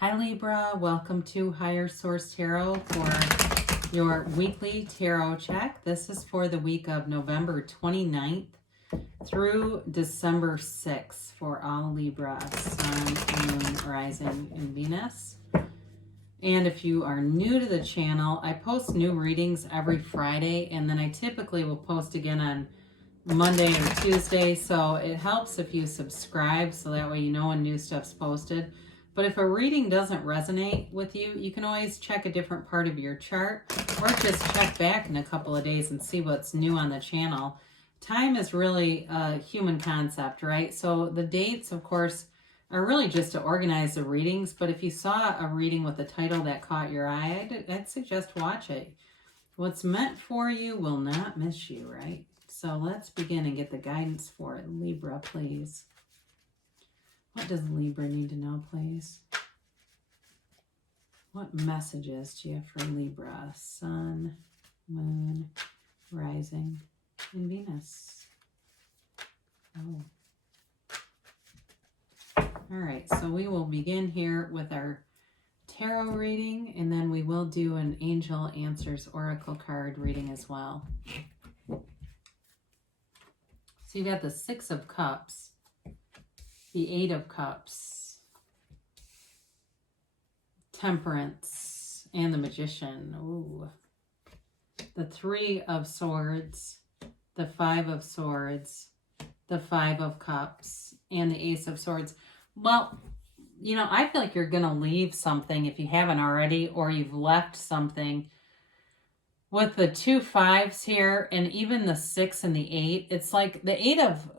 Hi Libra, welcome to Higher Source Tarot for your weekly tarot check. This is for the week of November 29th through December 6th for all Libra, Sun, Moon, Rising, and Venus. And if you are new to the channel, I post new readings every Friday, and then I typically will post again on Monday or Tuesday, so it helps if you subscribe so that way you know when new stuff's posted. But if a reading doesn't resonate with you, you can always check a different part of your chart or just check back in a couple of days and see what's new on the channel. Time is really a human concept, right? So the dates, of course, are really just to organize the readings. But if you saw a reading with a title that caught your eye, I'd suggest watch it. What's meant for you will not miss you, right? So let's begin and get the guidance for it. Libra, please. What does Libra need to know, please? What messages do you have for Libra? Sun, Moon, Rising, and Venus. Oh. All right, so we will begin here with our tarot reading, and then we will do an Angel Answers Oracle card reading as well. So you got the Six of Cups, the Eight of Cups, Temperance, and the Magician. Ooh. The Three of Swords, the Five of Swords, the Five of Cups, and the Ace of Swords. Well, you know, I feel like you're going to leave something if you haven't already, or you've left something. With the two fives here, and even the 6 and the 8, it's like the Eight of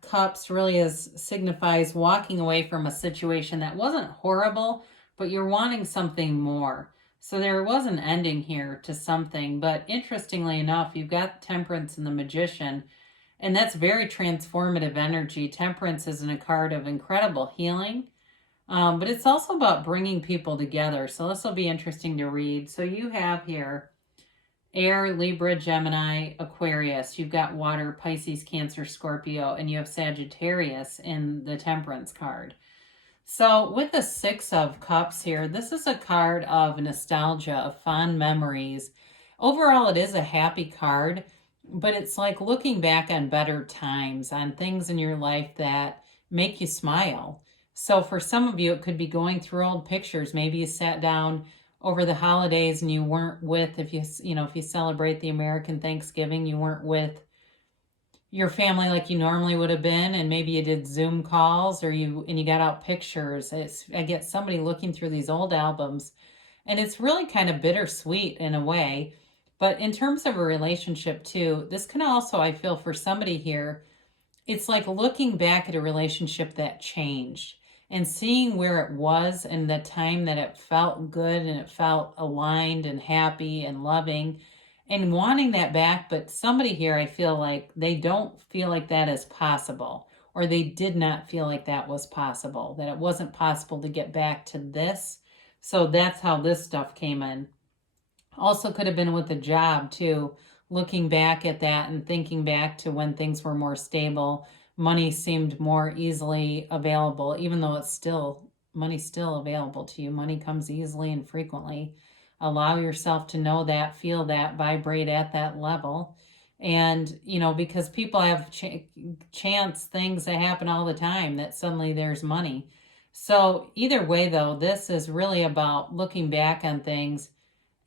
Cups really signifies walking away from a situation that wasn't horrible, but you're wanting something more. So there was an ending here to something, but interestingly enough, you've got Temperance and the Magician, and that's very transformative energy. Temperance is a card of incredible healing, but it's also about bringing people together. So this will be interesting to read. So you have here Air, Libra, Gemini, Aquarius. You've got Water, Pisces, Cancer, Scorpio, and you have Sagittarius in the Temperance card. So with the Six of Cups here, this is a card of nostalgia, of fond memories. Overall, it is a happy card, but it's like looking back on better times, on things in your life that make you smile. So for some of you, it could be going through old pictures. Maybe you sat down over the holidays and you weren't with, if you celebrate the American Thanksgiving, you weren't with your family like you normally would have been, and maybe you did Zoom calls or you got out pictures. I get somebody looking through these old albums, and it's really kind of bittersweet in a way. But in terms of a relationship too, this can also, I feel for somebody here, it's like looking back at a relationship that changed and seeing where it was and the time that it felt good and it felt aligned and happy and loving and wanting that back. But somebody here, I feel like they don't feel like that is possible, or they did not feel like that was possible, that it wasn't possible to get back to this. So that's how this stuff came in. Also could have been with the job too, looking back at that and thinking back to when things were more stable. Money seemed more easily available, even though money's still available to you. Money comes easily and frequently. Allow yourself to know that, feel that, vibrate at that level. And, because people have chance things that happen all the time, that suddenly there's money. So either way, though, this is really about looking back on things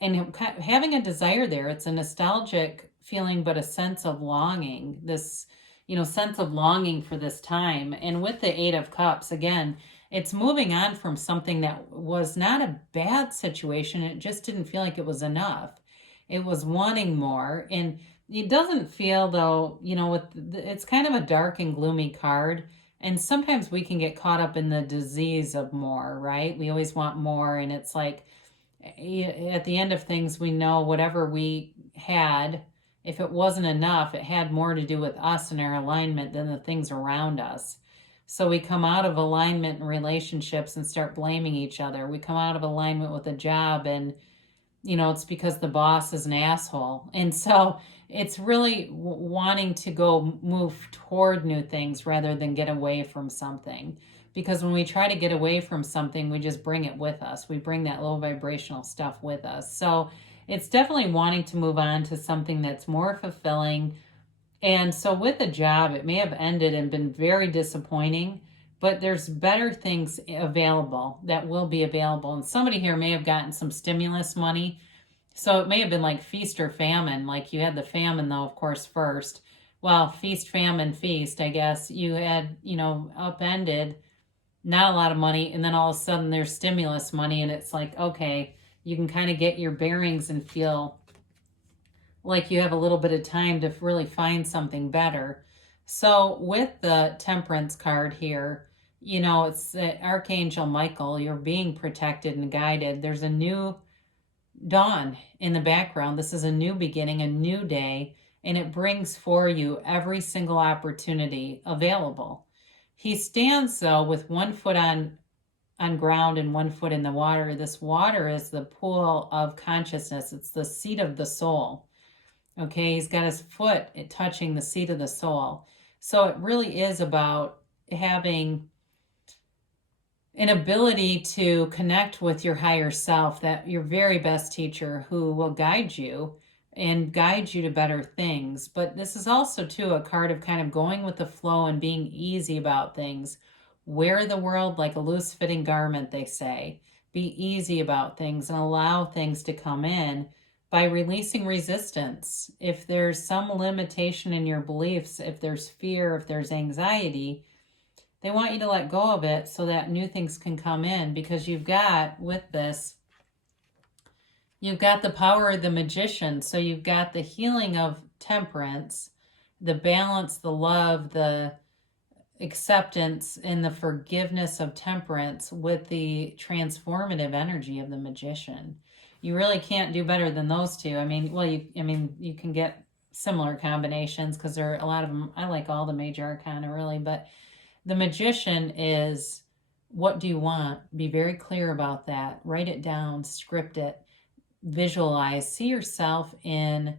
and having a desire there. It's a nostalgic feeling, but a sense of longing, this sense of longing for this time. And with the Eight of Cups, again, it's moving on from something that was not a bad situation. It just didn't feel like it was enough. It was wanting more. And it doesn't feel, though, it's kind of a dark and gloomy card. And sometimes we can get caught up in the disease of more, right? We always want more. And it's like, at the end of things, we know whatever we had, if it wasn't enough, it had more to do with us and our alignment than the things around us. So we come out of alignment in relationships and start blaming each other. We come out of alignment with a job and, it's because the boss is an asshole. And so it's really wanting to go move toward new things rather than get away from something. because when we try to get away from something, we just bring it with us. We bring that low vibrational stuff with us. So it's definitely wanting to move on to something that's more fulfilling. And so with a job, it may have ended and been very disappointing, but there's better things available that will be available. And somebody here may have gotten some stimulus money. So it may have been like feast or famine. Like you had the famine, though, of course, first. Well, feast, famine, feast, I guess. You had, upended, not a lot of money. And then all of a sudden there's stimulus money. And it's like, okay, you can kind of get your bearings and feel like you have a little bit of time to really find something better. So with the Temperance card here, it's Archangel Michael. You're being protected and guided. There's a new dawn in the background. This is a new beginning, a new day, and it brings for you every single opportunity available. He stands, though, with one foot on ground and one foot in the water. This water is the pool of consciousness. It's the seat of the soul. Okay, he's got his foot touching the seat of the soul. So it really is about having an ability to connect with your higher self, that your very best teacher who will guide you and guide you to better things. But this is also, too, a card of kind of going with the flow and being easy about things. Wear the world like a loose-fitting garment, they say. Be easy about things and allow things to come in by releasing resistance. If there's some limitation in your beliefs, if there's fear, if there's anxiety, they want you to let go of it so that new things can come in, because you've got, with this, you've got the power of the Magician. So you've got the healing of Temperance, the balance, the love, the acceptance, and the forgiveness of Temperance with the transformative energy of the Magician. You really can't do better than those two. You can get similar combinations because there are a lot of them. I like all the major arcana, really, but the Magician is, what do you want? Be very clear about that. Write it down, script it, visualize, see yourself in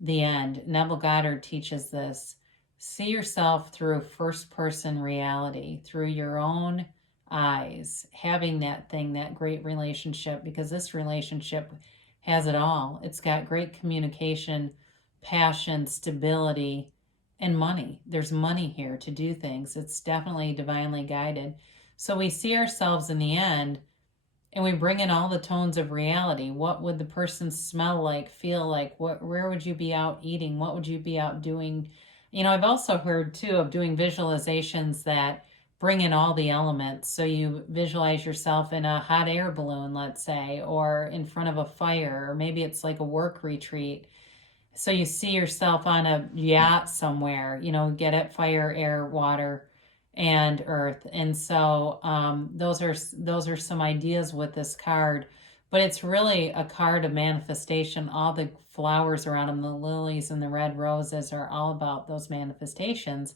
the end. Neville Goddard teaches this. See yourself through first-person reality, through your own eyes, having that thing, that great relationship, because this relationship has it all. It's got great communication, passion, stability, and money. There's money here to do things. It's definitely divinely guided. So we see ourselves in the end, and we bring in all the tones of reality. What would the person smell like, feel like? Where would you be out eating? What would you be out doing? I've also heard, too, of doing visualizations that bring in all the elements. So you visualize yourself in a hot air balloon, let's say, or in front of a fire, or maybe it's like a work retreat. So you see yourself on a yacht somewhere, get it, fire, air, water, and earth. And so those are some ideas with this card. But it's really a card of manifestation. All the flowers around them, the lilies and the red roses, are all about those manifestations.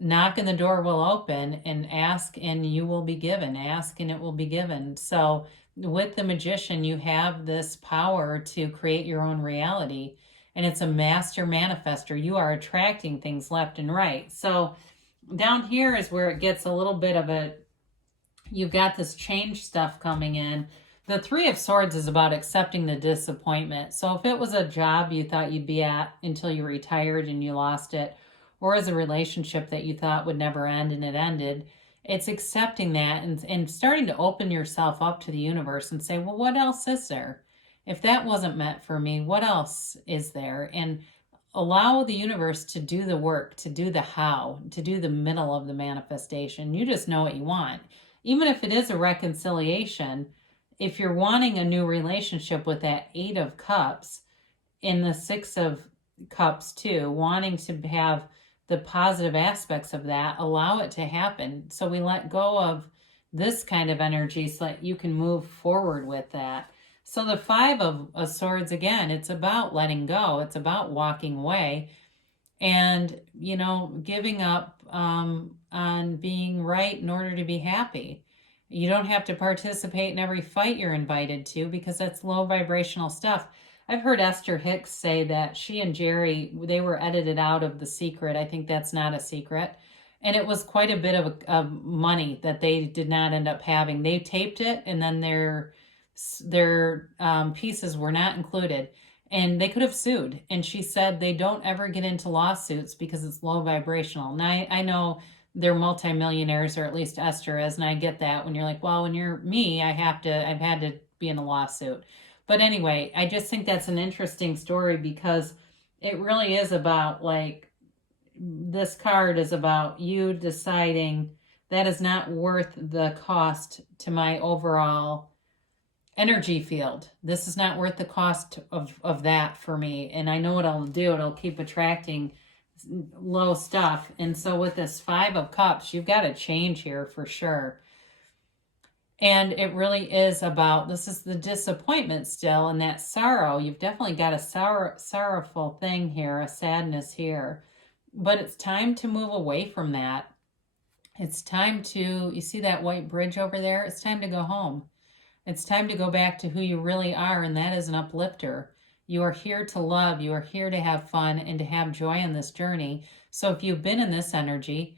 Knock and the door will open, and ask and you will be given. Ask and it will be given. So with the Magician, you have this power to create your own reality, and it's a master manifester. You are attracting things left and right. So down here is where it gets a little bit of you've got this change stuff coming in. The Three of Swords is about accepting the disappointment. So if it was a job you thought you'd be at until you retired and you lost it, or as a relationship that you thought would never end and it ended, it's accepting that and starting to open yourself up to the universe and say, well, what else is there? If that wasn't meant for me, what else is there? And allow the universe to do the work, to do the how, to do the middle of the manifestation. You just know what you want. Even if it is a reconciliation, if you're wanting a new relationship with that Eight of Cups in the Six of Cups too, wanting to have the positive aspects of that, allow it to happen. So we let go of this kind of energy so that you can move forward with that. So the Five of Swords, again, it's about letting go. It's about walking away and, giving up on being right in order to be happy. You don't have to participate in every fight you're invited to, because that's low vibrational stuff. I've heard Esther Hicks say that she and Jerry, they were edited out of The Secret. I think that's not a secret. And it was quite a bit of money that they did not end up having. They taped it, and then their pieces were not included. And they could have sued. And she said they don't ever get into lawsuits because it's low vibrational. Now, I know they're multimillionaires, or at least Esther is, and I get that when you're like, well, when you're me, I've had to be in a lawsuit. But anyway, I just think that's an interesting story because it really is about, like, this card is about you deciding that is not worth the cost to my overall energy field. This is not worth the cost of that for me. And I know what I'll do. It'll keep attracting low stuff. And so with this 5 of Cups, you've got to change here for sure. And it really is about, this is the disappointment still and that sorrow. You've definitely got a sorrowful thing here, a sadness here. But it's time to move away from that. It's time to, you see that white bridge over there? It's time to go home. It's time to go back to who you really are, and that is an uplifter. You are here to love. You are here to have fun and to have joy in this journey. So if you've been in this energy,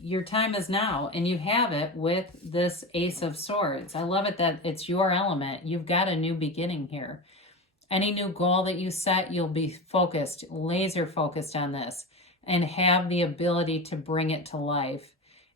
your time is now, and you have it with this Ace of Swords. I love it that it's your element. You've got a new beginning here. Any new goal that you set, you'll be focused, laser focused on this, and have the ability to bring it to life.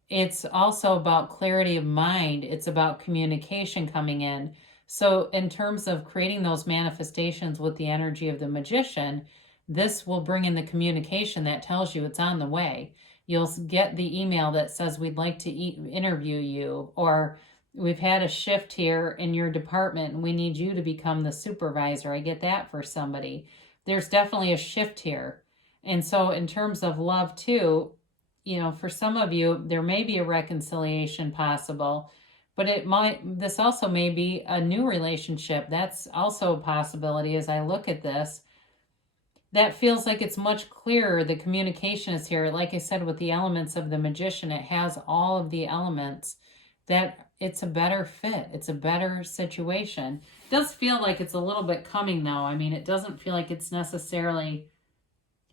It's also about clarity of mind. It's about communication coming in. So in terms of creating those manifestations with the energy of the Magician, this will bring in the communication that tells you it's on the way. You'll get the email that says, we'd like to interview you, or we've had a shift here in your department and we need you to become the supervisor. I get that for somebody. There's definitely a shift here. And so in terms of love too, you know, for some of you, there may be a reconciliation possible, but this also may be a new relationship. That's also a possibility as I look at this. That feels like it's much clearer. The communication is here. Like I said, with the elements of the Magician, it has all of the elements that it's a better fit. It's a better situation. It does feel like it's a little bit coming though. I mean, it doesn't feel like it's necessarily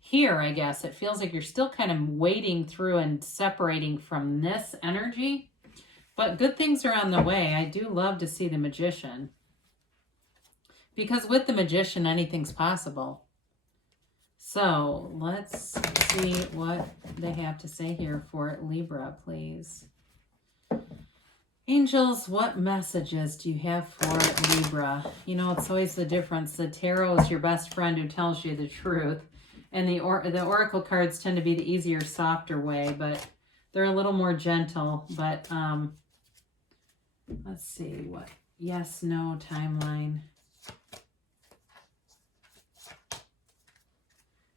here, I guess. It feels like you're still kind of wading through and separating from this energy. But good things are on the way. I do love to see the Magician. Because with the Magician, anything's possible. So let's see what they have to say here for Libra, please. Angels, what messages do you have for Libra? You know, it's always the difference. The tarot is your best friend who tells you the truth. And the oracle cards tend to be the easier, softer way, but they're a little more gentle. But let's see what yes, no timeline.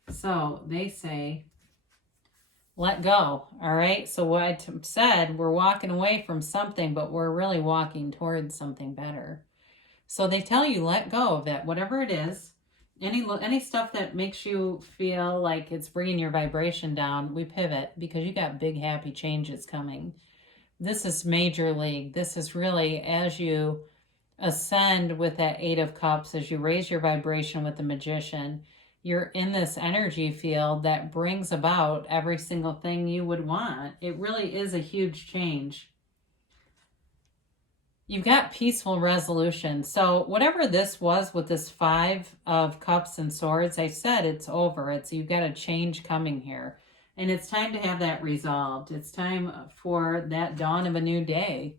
So they say, let go. All right. So what I said, we're walking away from something, but we're really walking towards something better. So they tell you, let go of that, whatever it is. Any stuff that makes you feel like it's bringing your vibration down, we pivot because you got big, happy changes coming. This is major league. This is really, as you ascend with that 8 of Cups, as you raise your vibration with the Magician, you're in this energy field that brings about every single thing you would want. It really is a huge change. You've got peaceful resolution. So whatever this was with this 5 of Cups and Swords, I said it's over. You've got a change coming here. And it's time to have that resolved. It's time for that dawn of a new day.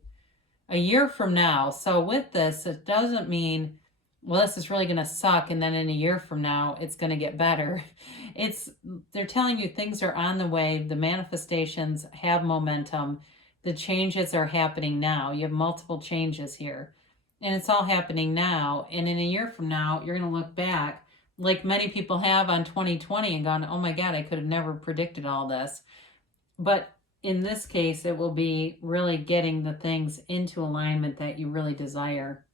A year from now. So with this, it doesn't mean, well, this is really going to suck, and then in a year from now, it's going to get better. They're telling you things are on the way. The manifestations have momentum. The changes are happening now. You have multiple changes here. And it's all happening now. And in a year from now, you're going to look back, like many people have on 2020, and gone, oh my God, I could have never predicted all this. But in this case, it will be really getting the things into alignment that you really desire.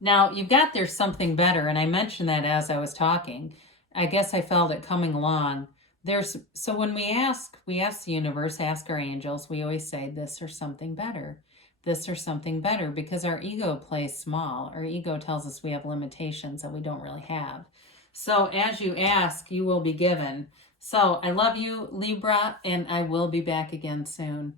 Now, you've got there's something better, and I mentioned that as I was talking. I guess I felt it coming along. So when we ask the universe, ask our angels, we always say this or something better. This or something better, because our ego plays small. Our ego tells us we have limitations that we don't really have. So as you ask, you will be given. So I love you, Libra, and I will be back again soon.